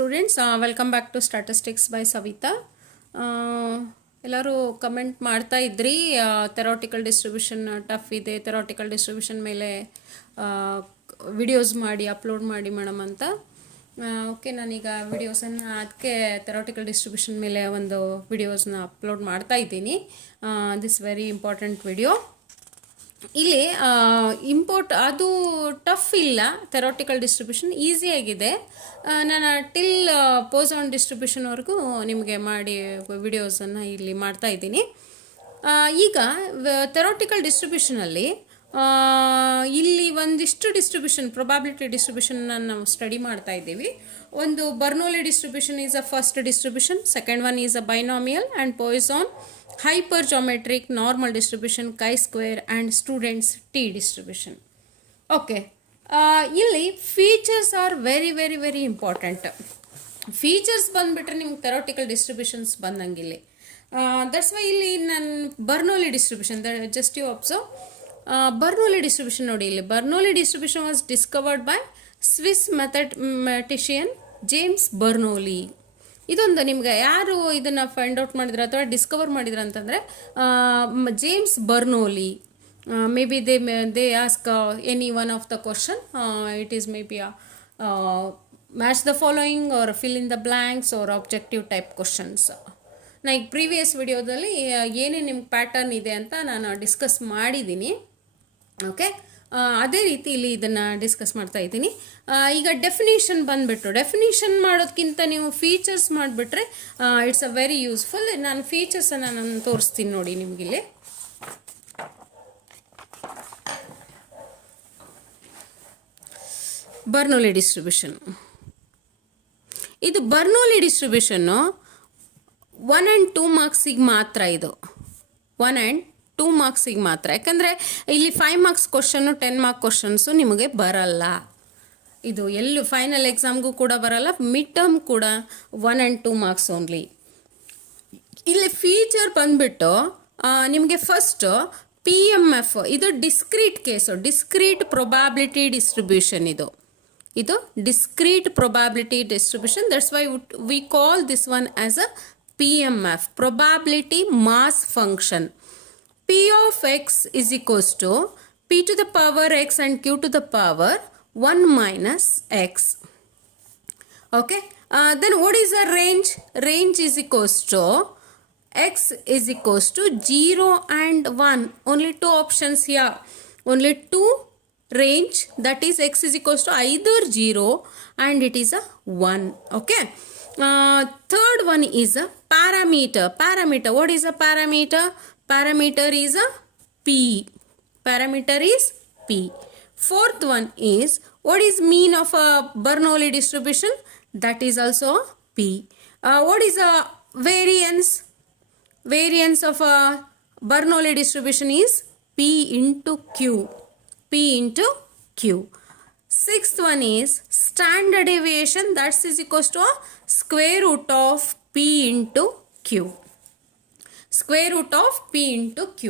Students, welcome back to statistics by Savita. ಎಲ್ಲರೂ comment ಮಾಡ್ತಾ ಇದ್ರಿ, ಥೆರಾಟಿಕಲ್ ಡಿಸ್ಟ್ರಿಬ್ಯೂಷನ್ ಟಫ್ ಇದೆ, ಥೆರಾಟಿಕಲ್ ಡಿಸ್ಟ್ರಿಬ್ಯೂಷನ್ ಮೇಲೆ ವಿಡಿಯೋಸ್ ಮಾಡಿ ಅಪ್ಲೋಡ್ ಮಾಡಿ ಮೇಡಮ್ ಅಂತ. ಓಕೆ, ನಾನೀಗ ವಿಡಿಯೋಸನ್ನು ಅದಕ್ಕೆ ಥೆರಾಟಿಕಲ್ ಡಿಸ್ಟ್ರಿಬ್ಯೂಷನ್ ಮೇಲೆ ಒಂದು ವಿಡಿಯೋಸ್ನ ಅಪ್ಲೋಡ್ ಮಾಡ್ತಾ ಇದ್ದೀನಿ. This very important video. ಇಲ್ಲಿ ಅದು ಟಫ್ ಇಲ್ಲ, ಥೆರಾಟಿಕಲ್ ಡಿಸ್ಟ್ರಿಬ್ಯೂಷನ್ ಈಸಿಯಾಗಿದೆ. ನಾನು ಟಿಲ್ ಪೋಸಾನ್ ಡಿಸ್ಟ್ರಿಬ್ಯೂಷನ್ವರೆಗೂ ನಿಮಗೆ ಮಾಡಿ ವಿಡಿಯೋಸನ್ನು ಇಲ್ಲಿ ಮಾಡ್ತಾ ಇದ್ದೀನಿ. ಈಗ ಥೆರಾಟಿಕಲ್ ಡಿಸ್ಟ್ರಿಬ್ಯೂಷನಲ್ಲಿ ಇಲ್ಲಿ ಒಂದಿಷ್ಟು ಡಿಸ್ಟ್ರಿಬ್ಯೂಷನ್, ಪ್ರೊಬಾಬಿಲಿಟಿ ಡಿಸ್ಟ್ರಿಬ್ಯೂಷನ್ನ ನಾವು ಸ್ಟಡಿ ಮಾಡ್ತಾ ಇದ್ದೀವಿ. ಒಂದು Bernoulli distribution is a first distribution, second one is a binomial and Poisson, hypergeometric, normal distribution, chi-square and students t distribution. Okay, ಇಲ್ಲಿ features are very very very important. Features ಬಂದುಬಿಟ್ರೆ ನಿಮ್ಗೆ theoretical distributions ಬಂದಂಗಿಲ್ಲಿ. That's why ಇಲ್ಲಿ ನಾನು Bernoulli distribution, just you observe Bernoulli distribution ನೋಡಿ. ಇಲ್ಲಿ Bernoulli distribution was discovered by Swiss mathematician James Bernoulli. ಇದೊಂದು ನಿಮ್ಗೆ ಯಾರು ಇದನ್ನು ಫೈಂಡ್ ಔಟ್ ಮಾಡಿದ್ರು ಅಥವಾ ಡಿಸ್ಕವರ್ ಮಾಡಿದ್ರು ಅಂತಂದರೆ James Bernoulli. May be they ask any one of the question. It is may be match the following or fill in the blanks or objective type questions. ನಾ ಈಗ ಪ್ರೀವಿಯಸ್ ವಿಡಿಯೋದಲ್ಲಿ ಏನೇ ನಿಮ್ಗೆ ಪ್ಯಾಟರ್ನ್ ಇದೆ ಅಂತ ನಾನು ಡಿಸ್ಕಸ್ ಮಾಡಿದ್ದೀನಿ. ಓಕೆ, ಅದೇ ರೀತಿ ಇಲ್ಲಿ ಇದನ್ನು ಡಿಸ್ಕಸ್ ಮಾಡ್ತಾ ಇದ್ದೀನಿ. ಈಗ ಡೆಫಿನೇಷನ್ ಬಂದುಬಿಟ್ಟು, ಡೆಫಿನೇಷನ್ ಮಾಡೋದಕ್ಕಿಂತ ನೀವು ಫೀಚರ್ಸ್ ಮಾಡಿಬಿಟ್ರೆ ಇಟ್ಸ್ ಅ ವೆರಿ ಯೂಸ್ಫುಲ್. ನಾನು ಫೀಚರ್ಸನ್ನು ನಾನು ತೋರಿಸ್ತೀನಿ ನೋಡಿ ನಿಮಗಿಲ್ಲಿ. ಬರ್ನೋಲಿ ಡಿಸ್ಟ್ರಿಬ್ಯೂಷನ್, ಇದು ಬರ್ನೋಲಿ ಡಿಸ್ಟ್ರಿಬ್ಯೂಷನ್ನು 1 and 2 ಮಾರ್ಕ್ಸಿಗೆ ಮಾತ್ರ. ಇದು 1 and 2 ಮಾರ್ಕ್ಸಿಗೆ ಮಾತ್ರ. ಯಾಕಂದರೆ ಇಲ್ಲಿ 5 ಮಾರ್ಕ್ಸ್ ಕ್ವಶನ್ನು, 10 ಮಾರ್ಕ್ ಕ್ವಶನ್ಸು ನಿಮಗೆ ಬರಲ್ಲ. ಇದು ಎಲ್ಲೂ ಫೈನಲ್ ಎಕ್ಸಾಮ್ಗೂ ಕೂಡ ಬರಲ್ಲ, ಮಿಡ್ ಟರ್ಮ್ ಕೂಡ 1 and 2 ಮಾರ್ಕ್ಸ್ ಓನ್ಲಿ. ಇಲ್ಲಿ ಫೀಚರ್ ಬಂದುಬಿಟ್ಟು ನಿಮಗೆ ಫಸ್ಟು PMF, ಇದು discrete case, discrete probability distribution. ಇದು discrete probability distribution. That's why we call this one as a PMF, probability mass function. P of x is equals to p to the power x and q to the power 1 minus x. Okay, then what is the range? Range is equals to x is equals to 0 and 1. Only two options here, only two range, that is x is equals to either 0 and it is a 1. Okay, third one is a parameter. Parameter, what is a parameter? Parameter is a p. Parameter is p. Fourth one is, what is mean of a Bernoulli distribution? That is also p. What is a variance? Variance of a Bernoulli distribution is p into q. P into q. Sixth one is standard deviation, that is equals to a square root of p into q. Square root of p into q.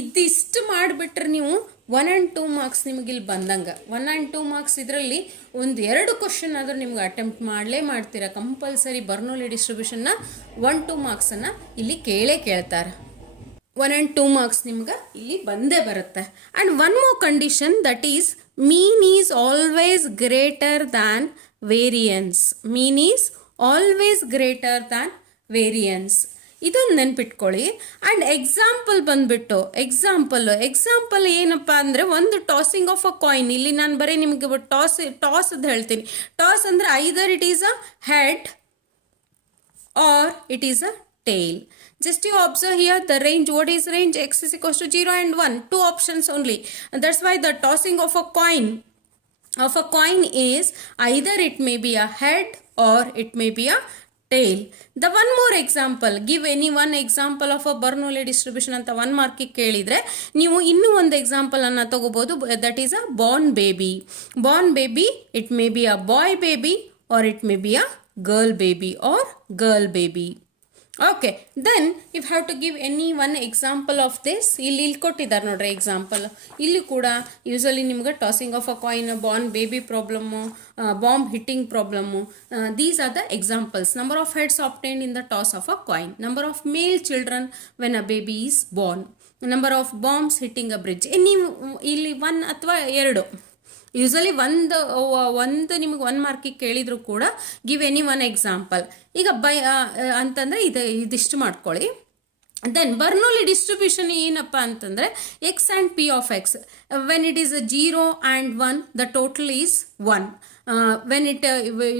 ಇದಿಷ್ಟು ಮಾಡಿಬಿಟ್ರೆ ನೀವು 1 and 2 ಮಾರ್ಕ್ಸ್ ನಿಮಗೆ ಇಲ್ಲಿ ಬಂದಂಗೆ. 1 and 2 ಮಾರ್ಕ್ಸ್ ಇದರಲ್ಲಿ ಒಂದು 2 ಕ್ವಶನ್ ಆದರೂ ನಿಮ್ಗೆ ಅಟೆಂಪ್ಟ್ ಮಾಡಲೇ ಮಾಡ್ತೀರಾ ಕಂಪಲ್ಸರಿ. ಬರ್ನೋಲಿ ಡಿಸ್ಟ್ರಿಬ್ಯೂಷನ್ನ 1-2 ಮಾರ್ಕ್ಸನ್ನು ಇಲ್ಲಿ ಕೇಳ್ತಾರೆ. 1 and 2 ಮಾರ್ಕ್ಸ್ ನಿಮ್ಗೆ ಇಲ್ಲಿ ಬಂದೇ ಬರುತ್ತೆ. And one more condition, that is mean is always greater than variance. Mean is always greater than variance. ಇದೊಂದು ನೆನ್ಪಿಟ್ಕೊಳ್ಳಿ. ಆ್ಯಂಡ್ ಎಕ್ಸಾಂಪಲ್ ಬಂದುಬಿಟ್ಟು, ಎಕ್ಸಾಂಪಲ್ ಏನಪ್ಪ ಅಂದರೆ, ಒಂದು ಟಾಸಿಂಗ್ ಆಫ್ ಅ ಕಾಯಿನ್. ಇಲ್ಲಿ ನಾನು ಬರೀ ನಿಮಗೆ ಟಾಸ್ ಅಂತ ಹೇಳ್ತೀನಿ. ಟಾಸ್ ಅಂದರೆ either it is a head or it is a tail. Just you observe here the range. What is range? X is equals to 0 and 1. Two options only. And that's why the tossing of a coin is either it may be a head or it may be a tail. The one more example, give any one example of a Bernoulli distribution ಅಂತ 1 ಮಾರ್ಕಿಗೆ ಕೇಳಿದರೆ ನೀವು ಇನ್ನೂ ಒಂದು ಎಕ್ಸಾಂಪಲ್ ಅನ್ನು ತಗೋಬಹುದು. That is a Born baby. Born baby, it may be a bye baby or it may be a girl baby or girl baby. Okay then if have to give any one example of this, ಇಲ್ಲಿ ಕೊಟ್ಟಿದ್ದಾರೆ ನೋಡ್ರಿ example. ಇಲ್ಲಿ ಕೂಡ usually ನಿಮ್ಗೆ tossing of a coin, born baby problem, bomb hitting problem, these are the examples. Number of heads obtained in the toss of a coin, number of male children when a baby is born, number of bombs hitting a bridge. ನೀವು ಇಲ್ಲಿ ಒನ್ ಅಥವಾ ಎರಡು, ಯೂಸಲಿ ಒಂದು ನಿಮಗೆ 1 ಮಾರ್ಕಿಗೆ ಕೇಳಿದ್ರು ಕೂಡ give any one example. ಈಗ ಅಂತಂದರೆ ಇದಿಷ್ಟು ಮಾಡ್ಕೊಳ್ಳಿ. ದೆನ್ ಬರ್ನೌಲಿ ಡಿಸ್ಟ್ರಿಬ್ಯೂಷನ್ ಏನಪ್ಪ ಅಂತಂದರೆ x and p of x, when it is 0 and 1 the total is 1. When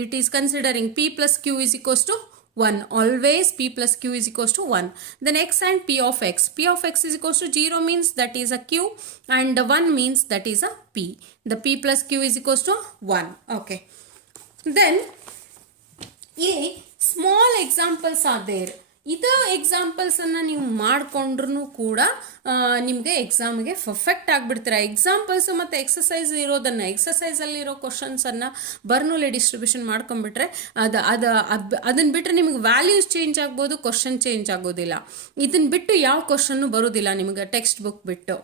it is considering p plus q is equals to 1, always p plus q is equals to 1. Then x and p of x is equals to 0 means that is a q, and 1 means that is a p. The p plus q is equals to 1. Okay, then ಇಲ್ಲಿ small examples are there. ಇದು ಎಕ್ಸಾಂಪಲ್ಸನ್ನು ನೀವು ಮಾಡಿಕೊಂಡ್ರೂ ಕೂಡ ನಿಮಗೆ ಎಕ್ಸಾಮ್ಗೆ ಪರ್ಫೆಕ್ಟ್ ಆಗಿಬಿಡ್ತೀರ. ಎಕ್ಸಾಂಪಲ್ಸು ಮತ್ತು ಎಕ್ಸಸೈಸ್ ಇರೋದನ್ನು, ಎಕ್ಸಸೈಸಲ್ಲಿರೋ ಕ್ವಶನ್ಸನ್ನು ಬರ್ನೌಲಿ ಡಿಸ್ಟ್ರಿಬ್ಯೂಷನ್ ಮಾಡ್ಕೊಂಡ್ಬಿಟ್ರೆ ಅದನ್ನು ಬಿಟ್ಟರೆ ನಿಮಗೆ ವ್ಯಾಲ್ಯೂಸ್ ಚೇಂಜ್ ಆಗ್ಬೋದು, ಕ್ವಶನ್ ಚೇಂಜ್ ಆಗೋದಿಲ್ಲ. ಇದನ್ನು ಬಿಟ್ಟು ಯಾವ ಕ್ವಶನ್ನು ಬರೋದಿಲ್ಲ ನಿಮಗೆ ಟೆಕ್ಸ್ಟ್ ಬುಕ್ ಬಿಟ್ಟು.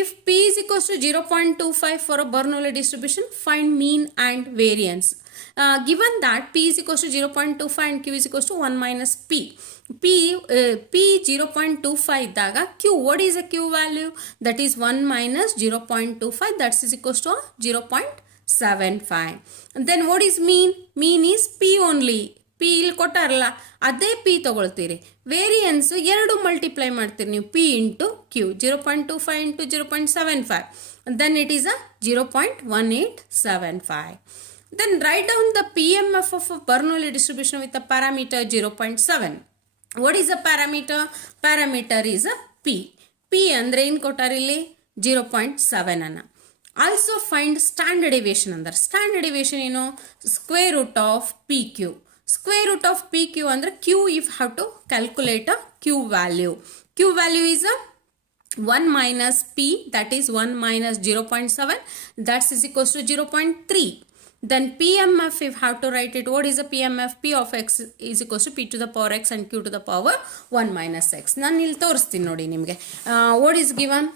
If p is equals to 0.25 for a Bernoulli distribution, find mean and variance. Given that p is equals to 0.25 and q is equals to 1 minus p. P 0.25 ಇದ್ದಾಗ q, what is a q value? That is 1 minus 0.25, that is equals to 0.75. Then what is mean? Mean is p only. P ಇಲ್ಲಿ ಕೊಟ್ಟಾರಲ್ಲ ಅದೇ ಪಿ ತೊಗೊಳ್ತೀರಿ. ವೇರಿಯನ್ಸು 2 multiply ಮಾಡ್ತೀರಿ ನೀವು, p into q, 0.25 into 0.75, then it is a 0.1875. Then write down the PMF of a Bernoulli distribution with a parameter 0.7. What is a parameter? Parameter is a P. P ಅಂದರೆ ಏನು ಕೊಟ್ಟಾರಿಲ್ಲಿ 0.7 ಅನ್ನು. ಆಲ್ಸೋ ಫೈಂಡ್ ಸ್ಟ್ಯಾಂಡರ್ಡ್ ಡಿವಿಯೇಷನ್ ಅಂದರೆ, standard deviation ಏನು? Square root of p q. Square root of PQ under Q, if have to calculate a Q value. Q value is a 1 minus P, that is 1 minus 0.7, that is equals to 0.3. Then PMF, if have to write it, what is a PMF? P of x is equals to P to the power x and Q to the power 1 minus x. ನಾನು ಇಲ್ಲಿ ತೋರಿಸ್ತೀನಿ ನೋಡಿ ನಿಮಗೆ. What is given?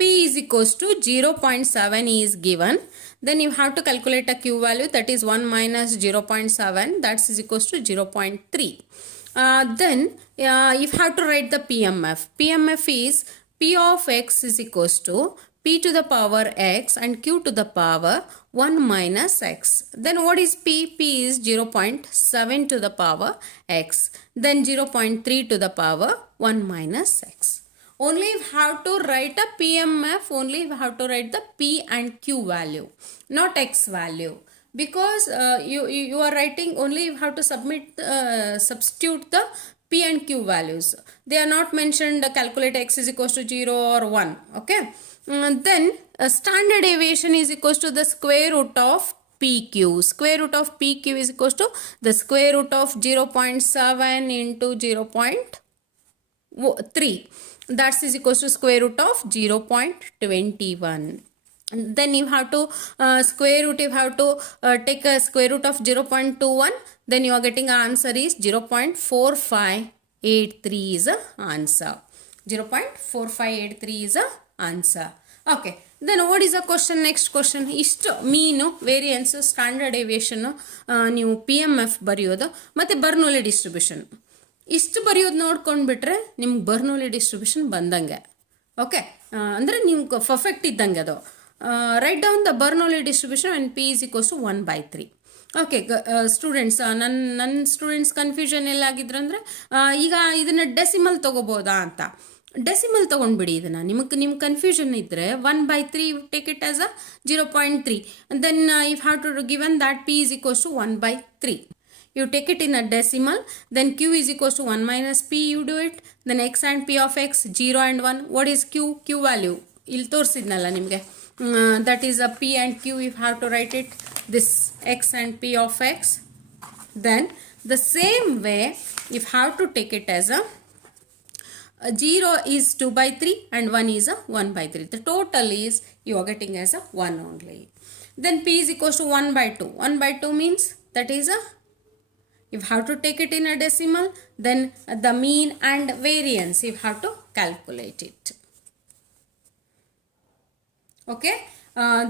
P is equals to 0.7 is given. Then you have to calculate a Q value, that is 1 minus 0.7, that is equals to 0.3. Then you have to write the PMF. PMF is P of x is equals to P to the power x and Q to the power 1 minus x. Then what is P? P is 0.7 to the power x. Then 0.3 to the power 1 minus x. Only you have to write a PMF, only you have to write the P and Q value, not X value. Because you are writing, only you have to substitute the P and Q values. They are not mentioned, calculate X is equals to 0 or 1. Okay. Then standard deviation is equals to the square root of PQ. Square root of PQ is equals to the square root of 0.7 into 0.3. That is equals to square root of 0.21. Then you have to square root, you have to take a square root of 0.21, then you are getting answer is 0.4583 is the answer. 0.4583 is the answer. Okay, then what is the question? Next question, ಇಷ್ಟು ಮೀನು, variance, standard ಡಿವಿಯೇಷನ್ನು ನೀವು PMF ಬರೆಯೋದು ಮತ್ತು ಬರ್ನೌಲಿ ಡಿಸ್ಟ್ರಿಬ್ಯೂಷನ್ ಇಷ್ಟು ಬರೆಯೋದು ನೋಡ್ಕೊಂಡ್ಬಿಟ್ರೆ ನಿಮ್ಗೆ ಬರ್ನೌಲಿ ಡಿಸ್ಟ್ರಿಬ್ಯೂಷನ್ ಬಂದಂಗೆ. ಓಕೆ, ಅಂದರೆ ನಿಮ್ಗೆ ಪರ್ಫೆಕ್ಟ್ ಇದ್ದಂಗೆ ಅದು. Write down the Bernoulli distribution and P is equals to 1/3. Okay students, ನನ್ನ ಸ್ಟೂಡೆಂಟ್ಸ್ ಕನ್ಫ್ಯೂಷನ್ ಎಲ್ಲಾಗಿದ್ರು ಅಂದರೆ ಈಗ ಇದನ್ನು ಡೆಸಿಮಲ್ ತೊಗೋಬೋದಾ ಅಂತ. ಡೆಸಿಮಲ್ ತೊಗೊಂಡ್ಬಿಡಿ ಇದನ್ನು. ನಿಮ್ಮ ಕನ್ಫ್ಯೂಷನ್ ಇದ್ದರೆ 1/3 take it as a 0.3. Then if have to given that P is equals to 1/3. You take it in a decimal, then Q is equals to 1 minus P, you do it. Then X and P of X, 0 and 1. What is Q? Q value. ಇಲ್ಲಿ ತೋರಿಸಿದ್ನಲ್ಲ ನಿಮಗೆ. That is a P and Q, if you have to write it, this X and P of X. Then the same way, if you have to take it as a 0 is 2/3 and 1 is a 1/3. The total is you are getting as a 1 only. Then P is equals to 1 by 2. 1 by 2 means that is a, if you have to take it in a decimal, then the mean and variance you have to calculate it. Okay,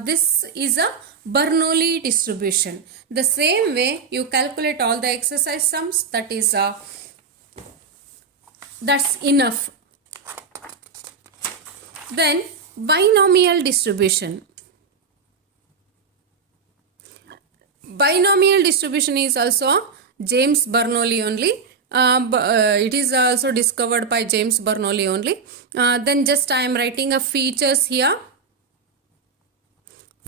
this is a Bernoulli distribution. The same way you calculate all the exercise sums, that is that's enough. Then binomial distribution. Binomial distribution is also James Bernoulli only. It is also discovered by James Bernoulli only. Then just I am writing a features here.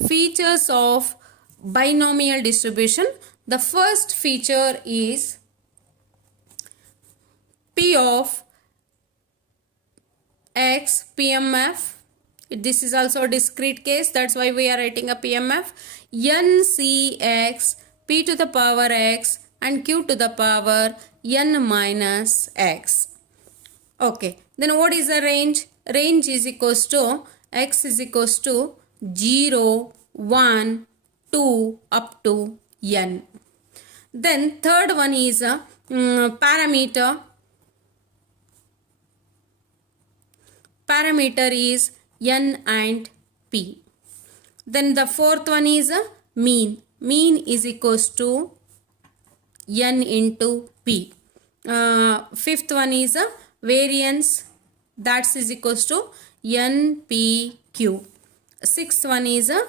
Features of binomial distribution. The first feature is P of X PMF. This is also a discrete case, that's why we are writing a PMF. NCX P to the power X and Q to the power N minus X. Okay, then what is the range? Range is equals to X is equals to 0, 1, 2 up to N. Then third one is a parameter. Parameter is N and P. Then the fourth one is a mean. Mean is equals to N into P. Fifth one is a variance, that is equals to NPQ. Sixth one is a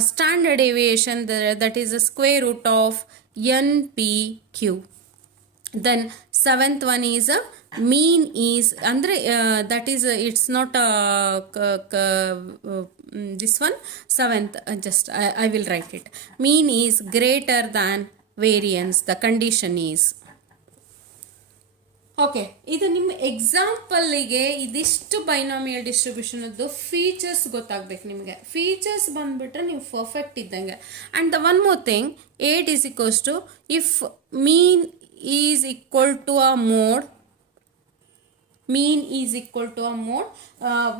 standard deviation, that is the square root of NPQ. Then seventh one is a mean is andre that is it's not this one. Seventh, just I will write it. Mean is greater than variance, the condition is. Okay, ಇದು ನಿಮ್ಮ ಎಕ್ಸಾಂಪಲ್ಗೆ ಇದಿಷ್ಟು ಬೈನಾಮಿಯಲ್ ಡಿಸ್ಟ್ರಿಬ್ಯೂಷನದ್ದು ಫೀಚರ್ಸ್ ಗೊತ್ತಾಗಬೇಕು ನಿಮಗೆ. ಫೀಚರ್ಸ್ ಬಂದುಬಿಟ್ರೆ ನೀವು ಪರ್ಫೆಕ್ಟ್ ಇದ್ದಂಗೆ. And the one more thing, 8 is equals to if mean is equal to a mode, mean is equal to a mode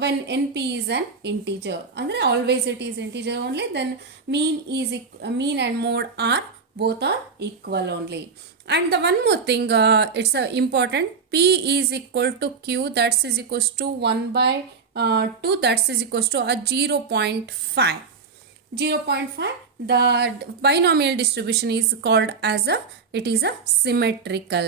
when NP is an integer. ಅಂದರೆ always it is integer only, then mean and mode are both are equal only. And the one more thing, it's important, P is equal to Q, that is equals to 1 by 2, that is equals to a 0.5. 0.5. The binomial distribution is called as a, it is a symmetrical.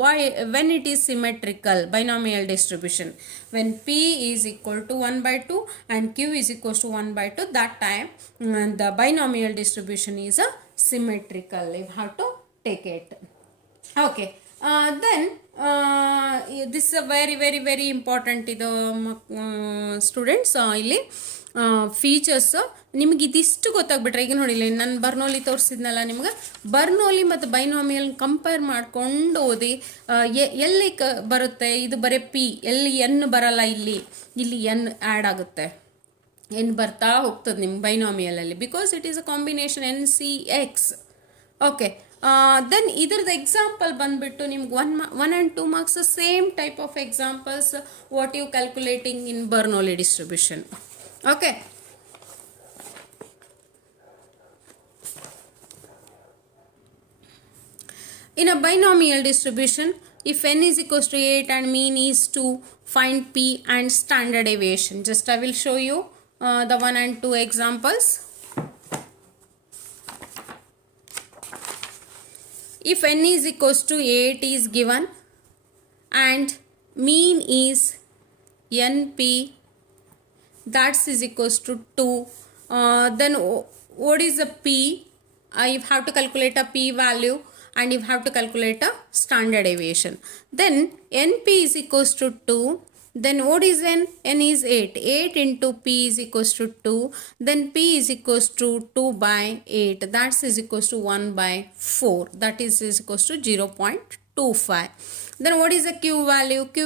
Why? When it is symmetrical binomial distribution, when P is equal to 1 by 2 and Q is equals to 1 by 2, that time the binomial distribution is a symmetrical. You have to take it. Okay, then this is a very important ಇದು ಸ್ಟೂಡೆಂಟ್ಸ್. ಇಲ್ಲಿ ಫೀಚರ್ಸ್ ನಿಮಗೆ ಇದಿಷ್ಟು ಗೊತ್ತಾಗ್ಬಿಟ್ರೆ, ಈಗ ನೋಡಿಲ್ಲ ನಾನು ಬರ್ನೋಲಿ ತೋರಿಸಿದ್ನಲ್ಲ ನಿಮ್ಗೆ, ಬರ್ನೋಲಿ ಮತ್ತು ಬೈನಾಮಿಯಲ್ ಕಂಪೇರ್ ಮಾಡ್ಕೊಂಡು ಓದಿ ಎಲ್ಲಿ ಬರುತ್ತೆ ಇದು ಬರೀ ಪಿ, ಎಲ್ಲಿ ಎನ್ ಬರಲ್ಲ, ಇಲ್ಲಿ ಎನ್ ಆ್ಯಡ್ ಆಗುತ್ತೆ, ಎನ್ ಬರ್ತಾ ಹೋಗ್ತದೆ ನಿಮ್ಗೆ ಬೈನಾಮಿಯಲಲ್ಲಿ, because it is a combination NCX. Okay, then ಇದ್ರದ್ದು ಎಕ್ಸಾಂಪಲ್ ಬಂದುಬಿಟ್ಟು ನಿಮ್ಗೆ 1 and 2 marks, same type of examples what you calculating in Bernoulli distribution. Okay, in a binomial distribution, if n is equals to 8 and mean is 2, find P and standard deviation. Just I will show you the 1 and 2 examples. If n is equals to 8 is given and mean is NP, that is equals to 2, then what is the P? You have to calculate a P value and you have to calculate a standard deviation. Then NP is equals to 2. Then what is n? N is 8. 8 into P is equals to 2. Then P is equals to 2 by 8. That is equals to 1 by 4. That is equals to 0.25. Then what is the Q value? Q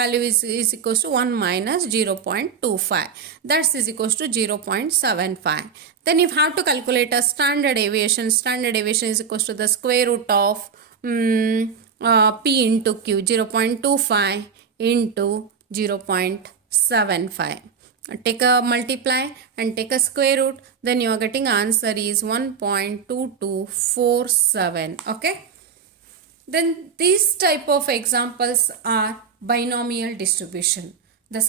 value is equals to 1 minus 0.25. That is equals to 0.75. Then you have to calculate a standard deviation. Standard deviation is equals to the square root of P into Q. 0.25 into 0.75. take a multiply and take a square root, then you are getting answer is 1.2247. Okay, then these type of examples are binomial distribution.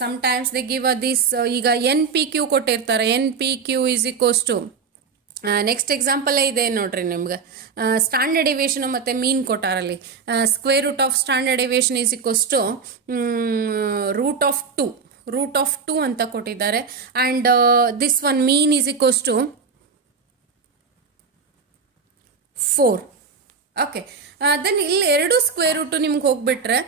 Sometimes they give this ಈಗ n p q ಕೊಟ್ಟಿರ್ತಾರೆ, n p q is equals to next ಎಕ್ಸಾಂಪಲೇ ಇದೆ ನೋಡ್ರಿ ನಿಮ್ಗೆ, standard deviation ಮತ್ತು mean ಕೊಟ್ಟಾರಲ್ಲಿ square root of standard deviation is equals to root of two ಅಂತ ಕೊಟ್ಟಿದ್ದಾರೆ. And this one mean is equals to 4. Okay, then ಇಲ್ಲಿ ಎರಡು ಸ್ಕ್ವೇರ್ ರೂಟು ನಿಮ್ಗೆ ಹೋಗ್ಬಿಟ್ರೆ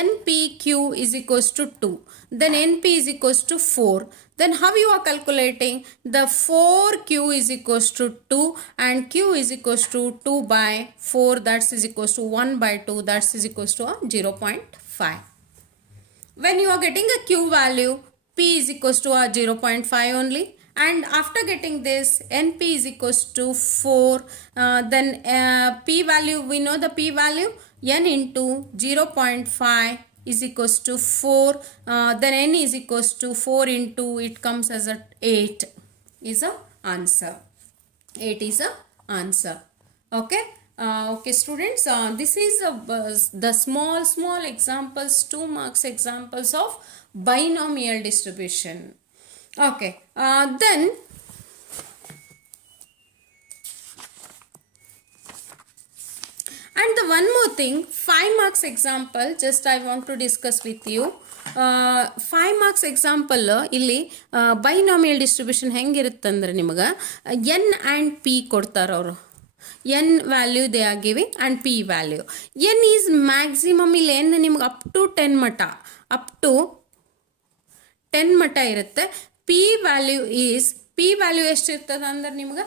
n p q is equals to 2, then np is equals to 4. Then how you are calculating? The 4q is equals to 2 and q is equals to 2 by 4, that is equals to 1 by 2, that is equals to 0.5. When you are getting a q value, p is equals to 0.5 only. And after getting this, np is equals to 4, then p value, we know the p value, n into 0.5 is equals to 4, then n is equals to 4 into, it comes as a 8 is a answer. 8 is a answer. Okay. Okay students, this is the small examples, 2 marks examples of binomial distribution. Okay, then and the one more thing, 5 marks example, just I want to discuss with you. 5 marks example ಇಲ್ಲಿ binomial distribution ಹೆಂಗಿರುತ್ತಂದ್ರೆ ನಿಮಗೆ n and p ಕೊಡ್ತಾರೆ ಅವರು. n value they are giving and p value. n is maximum, ಇಲ್ಲಿ n ನಿಮ್ಗೆ up to 10 ಮಟ ಇರುತ್ತೆ. p value ಎಷ್ಟಿರ್ತದೆ ಅಂದ್ರೆ ನಿಮ್ಗೆ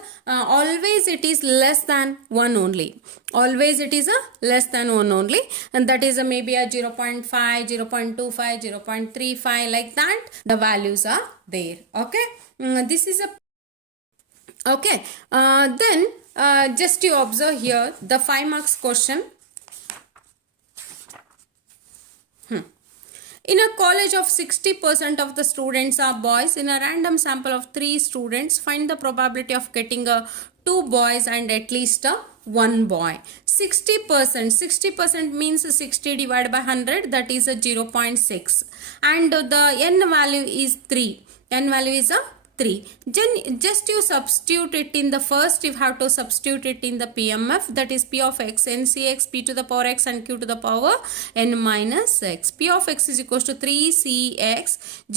always it is less than 1 only, always it is a less than 1 only, and that is maybe a 0.5, 0.25, 0.35, like that the values are there. Okay, this is a okay, then just you observe here the 5 marks question. In a college of 60% of the students are boys, in a random sample of 3 students, find the probability of getting 2 boys and at least 1 boy. 60% means 60 divided by 100, that is a 0.6, and the n value is 3. N value is a 3. Just you substitute it in the first, you have to substitute it in the PMF, that is p of x, ncx, p to the power x and q to the power n minus x. P of x is equals to 3cx,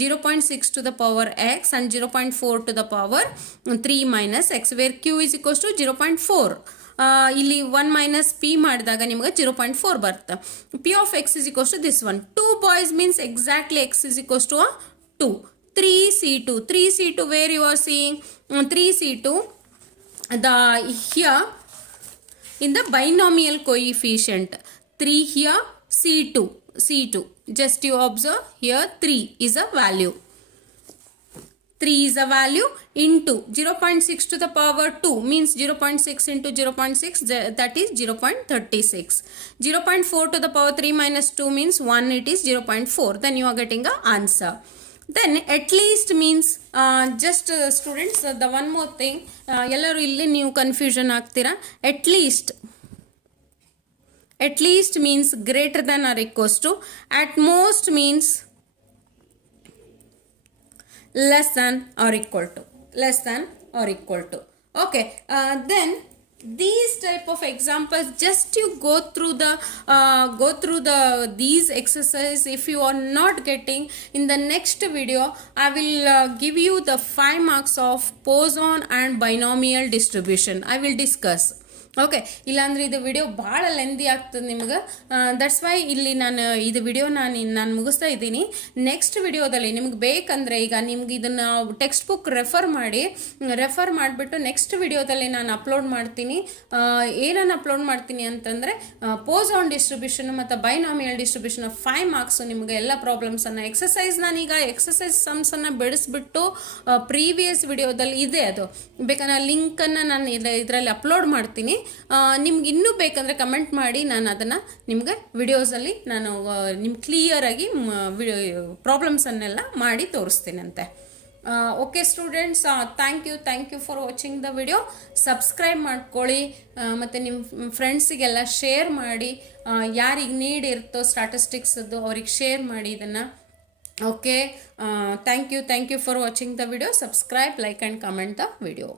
0.6 to the power x and 0.4 to the power 3 minus x, where q is equals to 0.4. ಇಲ್ಲಿ 1 minus p ಮಾಡಿದಾಗ ನಿಮಗೆ 0.4 ಬರುತ್ತೆ. p of x is equals to this one. 2 boys means exactly x is equals to 2. 3c2, where you are seeing 3c2, the here in the binomial coefficient 3 here, c2, just you observe here 3 is a value, 3 is a value into 0.6 to the power 2 means 0.6 into 0.6, that is 0.36. 0.4 to the power 3 minus 2 means 1, it is 0.4. Then you are getting a answer. Then at least means just students, the one more thing, ಎಲ್ಲರೂ ಇಲ್ಲಿ ನೀವು ಕನ್ಫ್ಯೂಷನ್ ಆಗ್ತೀರಾ. at least means greater than or equals to, at most means less than or equal to. Okay, then these type of examples, just you go through the these exercises. If you are not getting, in the next video I will give you the 5 marks of Poisson and binomial distribution I will discuss. Okay, ಇಲ್ಲಾಂದರೆ ಇದು ವಿಡಿಯೋ ಭಾಳ ಲೆಂದಿ ಆಗ್ತದೆ ನಿಮ್ಗೆ. That's why ಇಲ್ಲಿ ಇದು ವಿಡಿಯೋ ನಾನು ಮುಗಿಸ್ತಾ ಇದ್ದೀನಿ. ನೆಕ್ಸ್ಟ್ ವಿಡಿಯೋದಲ್ಲಿ ನಿಮ್ಗೆ ಬೇಕಂದರೆ ಈಗ ನಿಮ್ಗೆ ಇದನ್ನು ಟೆಕ್ಸ್ಟ್ ಬುಕ್ ರೆಫರ್ ಮಾಡಿಬಿಟ್ಟು ನೆಕ್ಸ್ಟ್ ವಿಡಿಯೋದಲ್ಲಿ ನಾನು ಅಪ್ಲೋಡ್ ಮಾಡ್ತೀನಿ. ಏನನ್ನು ಅಪ್ಲೋಡ್ ಮಾಡ್ತೀನಿ ಅಂತಂದರೆ ಪೋಸಾನ್ ಡಿಸ್ಟ್ರಿಬ್ಯೂಷನ್ ಮತ್ತು ಬೈನಾಮಿಯಲ್ ಡಿಸ್ಟ್ರಿಬ್ಯೂಷನ್ 5 ಮಾರ್ಕ್ಸು ನಿಮಗೆ ಎಲ್ಲ ಪ್ರಾಬ್ಲಮ್ಸನ್ನು ನಾನೀಗ ಎಕ್ಸಸೈಸ್ ಸಮ್ಸನ್ನು ಬಿಡಿಸ್ಬಿಟ್ಟು ಪ್ರೀವಿಯಸ್ ವಿಡಿಯೋದಲ್ಲಿ ಇದೆ, ಅದು ಬೇಕಾದ್ರೆ ಲಿಂಕನ್ನು ನಾನು ಇದರಲ್ಲಿ ಅಪ್ಲೋಡ್ ಮಾಡ್ತೀನಿ. ನಿಮ್ಗೆ ಇನ್ನೂ ಬೇಕಂದರೆ ಕಮೆಂಟ್ ಮಾಡಿ, ನಾನು ಅದನ್ನು ನಿಮಗೆ ವಿಡಿಯೋಸಲ್ಲಿ ನಾನು ನಿಮ್ಗೆ ಕ್ಲಿಯರಾಗಿ ಪ್ರಾಬ್ಲಮ್ಸನ್ನೆಲ್ಲ ಮಾಡಿ ತೋರಿಸ್ತೀನಂತೆ. Okay students, thank you for watching the video. Subscribe ಮಾಡ್ಕೊಳ್ಳಿ, ಮತ್ತು ನಿಮ್ಮ ಫ್ರೆಂಡ್ಸಿಗೆಲ್ಲ ಶೇರ್ ಮಾಡಿ. ಯಾರಿಗೆ ನೀಡ್ ಇರುತ್ತೋ ಸ್ಟಾಟಿಸ್ಟಿಕ್ಸದ್ದು ಅವ್ರಿಗೆ ಶೇರ್ ಮಾಡಿ ಇದನ್ನು. Okay, thank you for watching the video. Subscribe, like and comment the video.